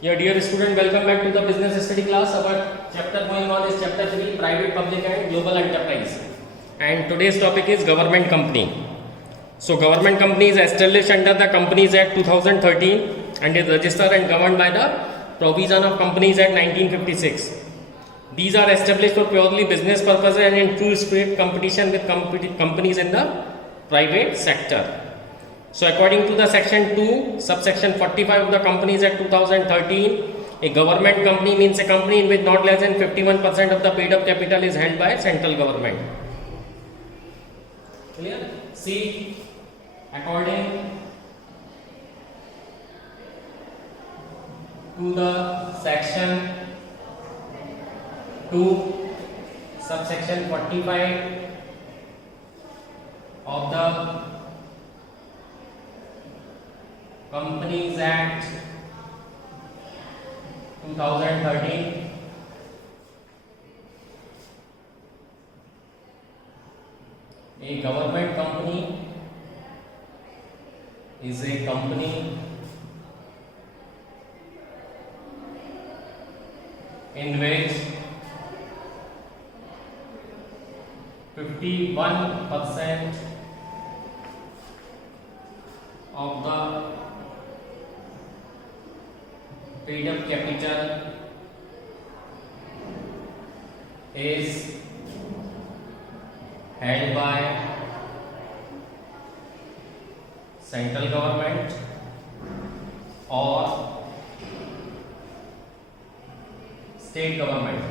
Yeah, dear student, welcome back to the business study class. Our chapter going on is chapter 3, private, public and global enterprise. And today's topic is government company. So government company is established under the Companies Act 2013 and is registered and governed by the Provision of Companies Act 1956. These are established for purely business purposes and in true spirit competition with companies in the private sector. So according to the section 2, subsection 45 of the Companies Act 2013, a government company means a company in which not less than 51% of the paid up capital is held by central government. Clear? See, according to the section 2, subsection 45 of the Companies Act 2013, a government company is a company in which 51% of the paid up capital is held by central government or state government.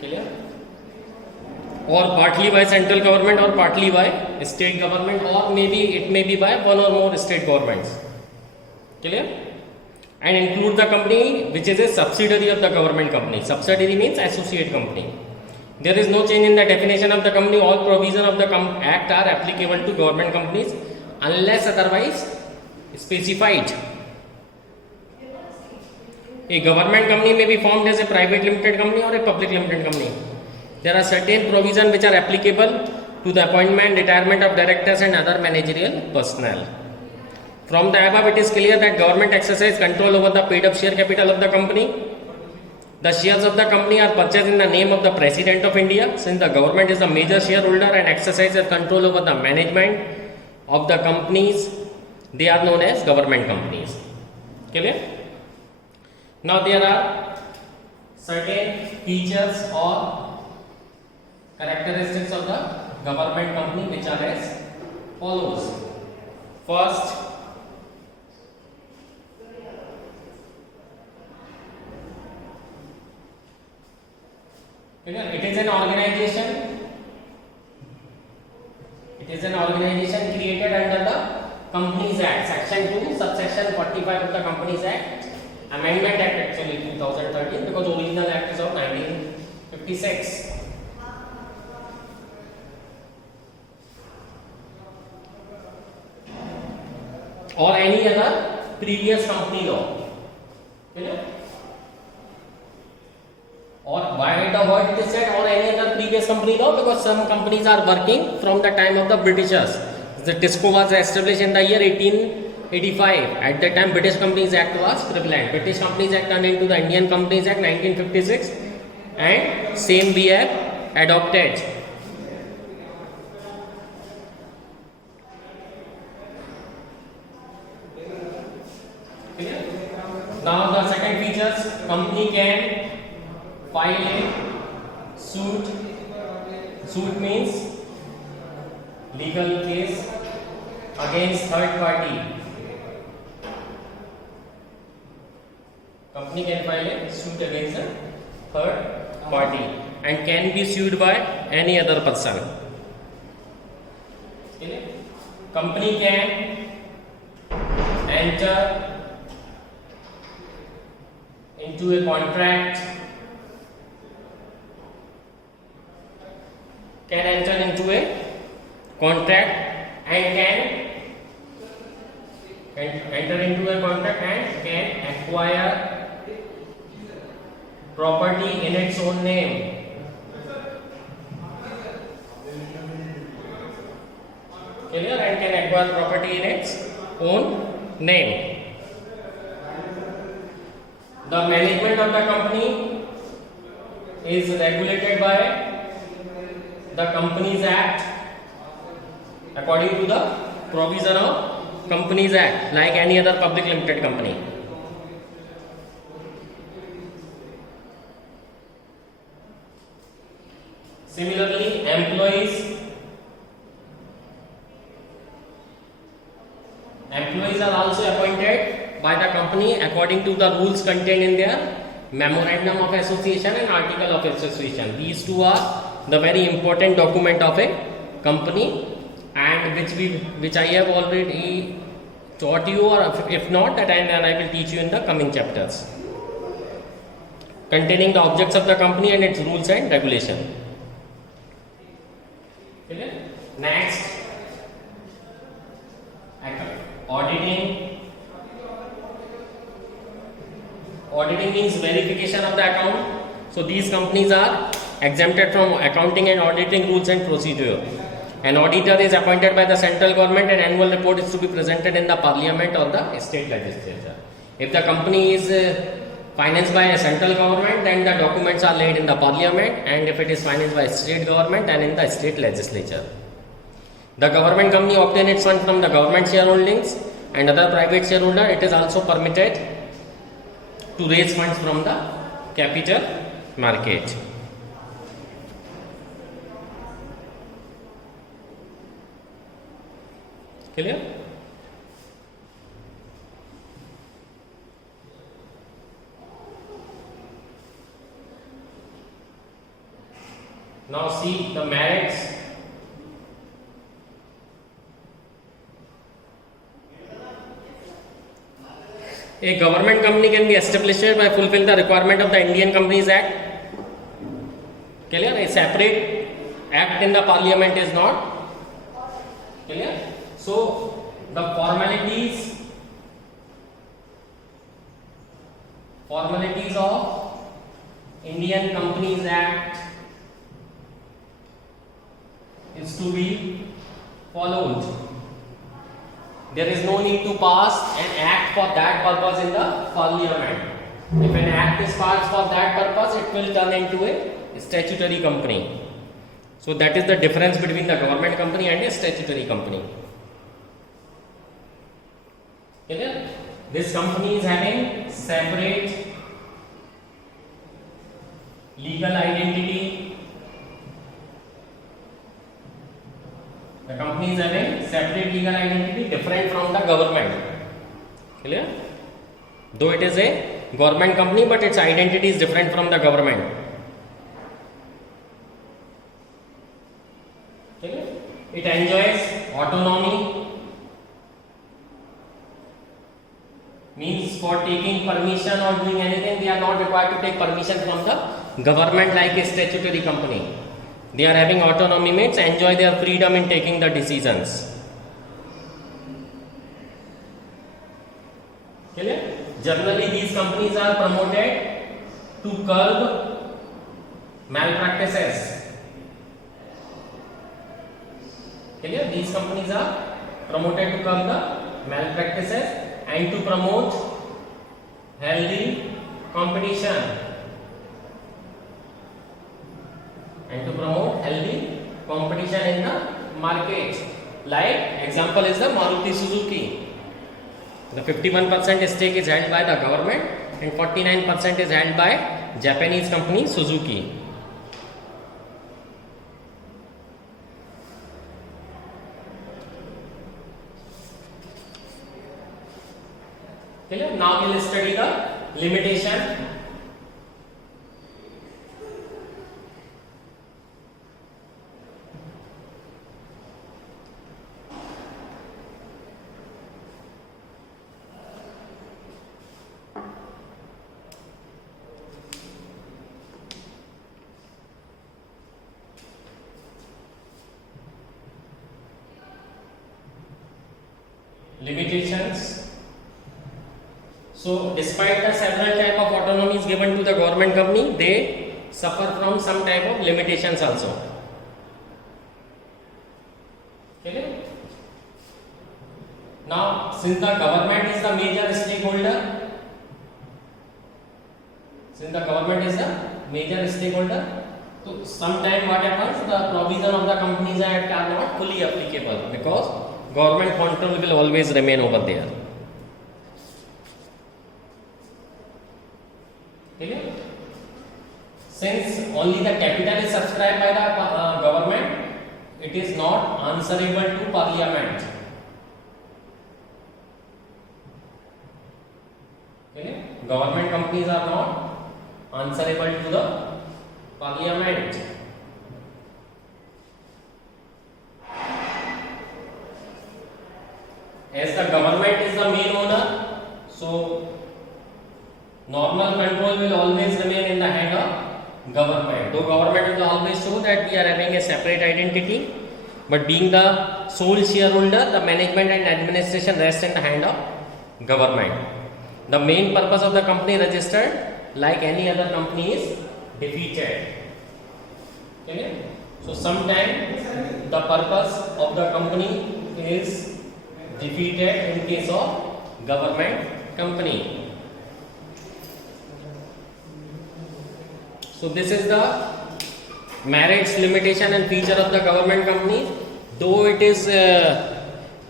Clear? Or partly by central government or partly by state government, or maybe it may be by one or more state governments. Clear? And include the company which is a subsidiary of the government company. Subsidiary means associate company. There is no change in the definition of the company. All provisions of the Act are applicable to government companies unless otherwise specified. A government company may be formed as a private limited company or a public limited company. There are certain provisions which are applicable to the appointment, retirement of directors and other managerial personnel. From the above, it is clear that government exercises control over the paid up share capital of the company. The shares of the company are purchased in the name of the President of India. Since the government is the major shareholder and exercises control over the management of the companies, they are known as government companies. Clear? Now there are certain features or characteristics of the government company which are as follows. First, it is an organization. It is an organization created under the Companies Act, Section 2, subsection 45 of the Companies Act. Amendment Act actually 2013 because original act is of 1956. Or any other previous company law. Or why the word it is said or any other previous company law? Because some companies are working from the time of the Britishers. The TISCO was established in the year 1885. At that time, British Companies Act was prevalent. British Companies Act turned into the Indian Companies Act 1956, and same we have adopted. Now the second features, company can file a suit. Suit means legal case against third party. Company can file a suit against a third party and can be sued by any other person. Company can enter into a contract, and enter into a contract and can acquire property in its own name. clear, and can acquire property in its own name. The management of the company is regulated by the Companies Act according to the provision of Companies Act, like any other public limited company. Similarly, employees are also appointed by the company according to the rules contained in their memorandum of association and article of association. These two are the very important document of a company, and which I have already taught you, or if not, that I will teach you in the coming chapters, containing the objects of the company and its rules and regulation. Okay. Next, auditing. Auditing means verification of the account. So these companies are exempted from accounting and auditing rules and procedure. An auditor is appointed by the central government and annual report is to be presented in the parliament or the state legislature. If the company is financed by a central government, then the documents are laid in the parliament, and if it is financed by state government, then in the state legislature. The government company obtain its fund from the government shareholdings and other private shareholder. It is also permitted to raise funds from the capital market. Clear? Now see the merits. A government company can be established by fulfill the requirement of the Indian Companies Act. Clear? A separate act in the parliament is not. Clear? So the formalities of Indian Companies Act is to be followed. There is no need to pass an act for that purpose in the parliament. If an act is passed for that purpose, it will turn into a statutory company. So that is the difference between the government company and a statutory company. Clear? This company is having separate legal identity. The company is having separate legal identity different from the government. Clear? Though it is a government company, but its identity is different from the government. Clear? It enjoys autonomy, means for taking permission or doing anything, they are not required to take permission from the government like a statutory company. They are having autonomy, means enjoy their freedom in taking the decisions. Clear? Generally, these companies are promoted to curb malpractices. Clear? These companies are promoted to curb the malpractices and to promote healthy competition. In the market. Like example is the Maruti Suzuki. The 51% stake is held by the government and 49% is held by Japanese company Suzuki. Okay, now we will study the limitation. Limitations. So despite the several type of autonomies given to the government company, they suffer from some type of limitations also. Okay? Now, since the government is the major stakeholder, so sometime what happens, the provision of the Companies Act are not fully applicable because government control will always remain over there. Okay? Since only the capital is subscribed by the government, it is not answerable to Parliament. Okay? Government companies are not answerable to the Parliament. As the government is the main owner, so normal control will always remain in the hand of government. Though government will always show that we are having a separate identity, but being the sole shareholder, the management and administration rests in the hand of government. The main purpose of the company registered, like any other company, is defeated. Okay? So sometimes the purpose of the company is defeated in case of government company. So this is the merits, limitation and feature of the government company. Though it is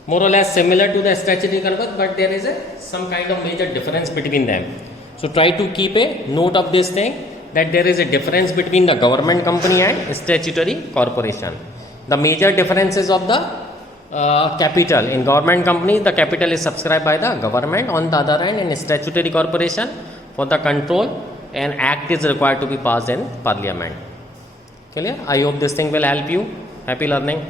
more or less similar to the statutory corpus, but there is some kind of major difference between them. So try to keep a note of this thing, that there is a difference between the government company and statutory corporation. The major differences of the capital. In government company, the capital is subscribed by the government. On the other hand, in statutory corporation, for the control, an act is required to be passed in Parliament. Clear? I hope this thing will help you. Happy learning.